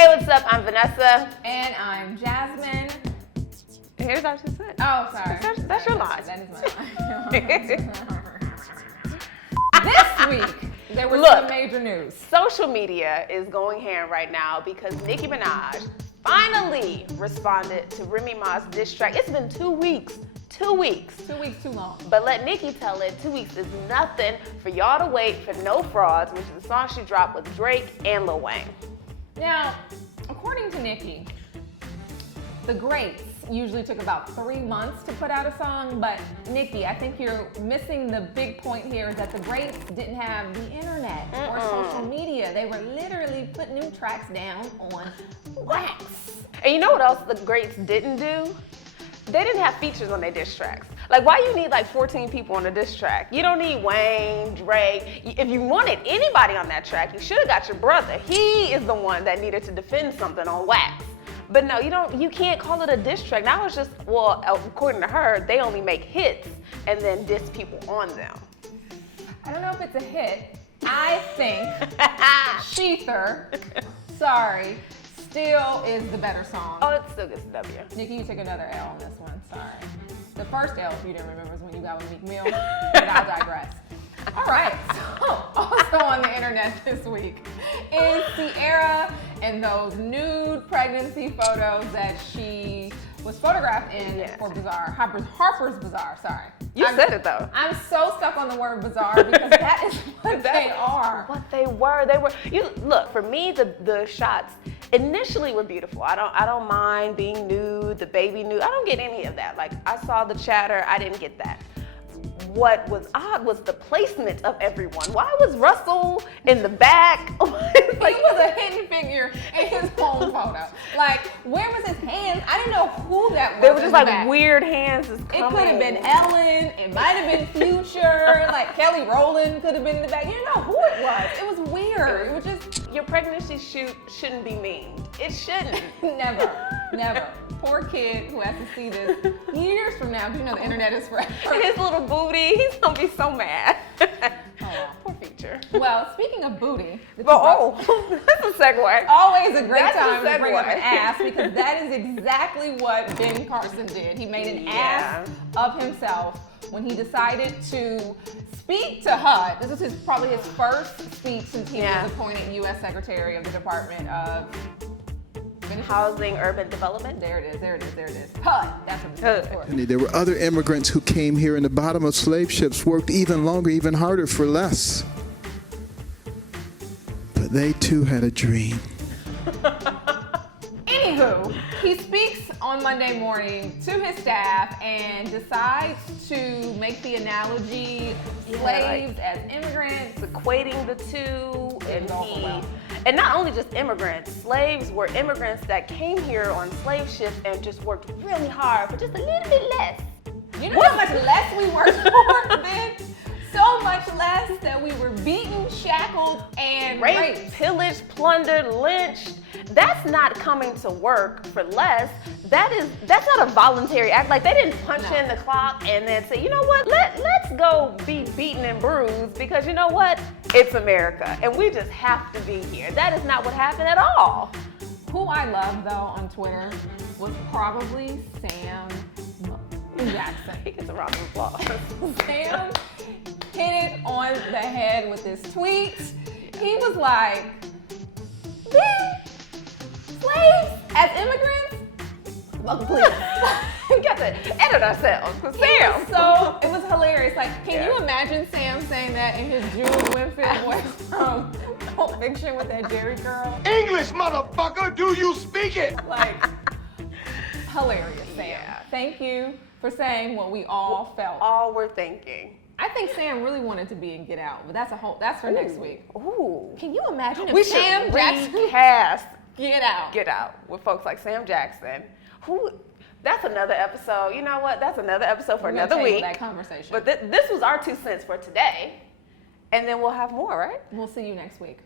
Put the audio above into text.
Hey, what's up? I'm Vanessa. And I'm Jasmine. Here's our 2 cents. Oh, sorry. That's your line. That is my line. This week, there was some major news. Social media is going ham right now because Nicki Minaj finally responded to Remy Ma's diss track. It's been 2 weeks. 2 weeks. 2 weeks too long. But let Nicki tell it, 2 weeks is nothing for y'all to wait for No Frauds, which is the song she dropped with Drake and Lil Wayne. Now, according to Nicki, the greats usually took about 3 months to put out a song, but Nicki, I think you're missing the big point here is that the greats didn't have the internet or social media. They were literally putting new tracks down on wax. And you know what else the greats didn't do? They didn't have features on their diss tracks. Like, why you need like 14 people on a diss track? You don't need Wayne, Drake. If you wanted anybody on that track, you should have got your brother. He is the one that needed to defend something on wax. But no, you can't call it a diss track. Now it's just, well, according to her, they only make hits and then diss people on them. I don't know if it's a hit. I think Sheether, sorry, still is the better song. Oh, it still gets a W. Nicki, you took another L on this one, sorry. The first L, if you didn't remember, is when you got with Meek Mill, but I'll digress. All right, so also on the internet this week is Ciara and those nude pregnancy photos that she was photographed in for Harper's Bazaar, sorry. You said it though. I'm so stuck on the word bizarre because that is what they are. What they were. Look, for me, the shots initially were beautiful. I don't mind being nude, the baby nude. I don't get any of that. Like, I saw the chatter, I didn't get that. What was odd was the placement of everyone. Why was Russell in the back? Like, he was a hidden figure in his home photo. Like, where was his hands? I didn't know who that was. They were just like weird hands. It could have been Ellen. It might have been Future. Like, Kelly Rowland could have been in the back. You didn't know who it was. It was weird. It was just... Your pregnancy shoot shouldn't be memed. It shouldn't. Never. Poor kid who has to see this years from now, because you know the internet is forever. His little booty, he's gonna be so mad. Poor Future. Well, speaking of booty. That's a segue. Always a great time to bring up an ass, because that is exactly what Ben Carson did. He made an ass of himself when he decided to speak to HUD. This was probably his first speech since he was appointed U.S. Secretary of the Department of Housing, Urban Development. There it is. HUD. That's what it stands for. And there were other immigrants who came here in the bottom of slave ships, worked even longer, even harder for less. But they too had a dream. Anywho, he speaks on Monday morning to his staff and decides to make the analogy slaves as immigrants, equating the two, and not only just immigrants, slaves were immigrants that came here on slave ships and just worked really hard for just a little bit less. You know how much less we worked for then? So much less that we were beaten, shackled, and raped. Pillaged, plundered, lynched. That's not coming to work for less. That's not a voluntary act. Like, they didn't punch in the clock and then say, you know what, let's go be beaten and bruised because you know what? It's America and we just have to be here. That is not what happened at all. Who I love though on Twitter was probably Sam Jackson. He gets a round of applause. Sam hit it on the head with this tweet. He was like, slaves as immigrants? Look, please. We got to edit ourselves. Sam. So it was hilarious. Like, can you imagine Sam saying that in his Jules Winfield voice from Pulp Fiction with that Jerry curl? English, motherfucker, do you speak it? Like, hilarious, Sam. Yeah. Thank you for saying what we all felt. All we're thinking. I think Sam really wanted to be in Get Out, but that's for next week. Ooh. Can you imagine if Sam Jackson recast Get Out with folks like Sam Jackson? That's another episode. You know what? That's another episode for another week. That conversation. But this was our 2 cents for today, and then we'll have more, right? We'll see you next week.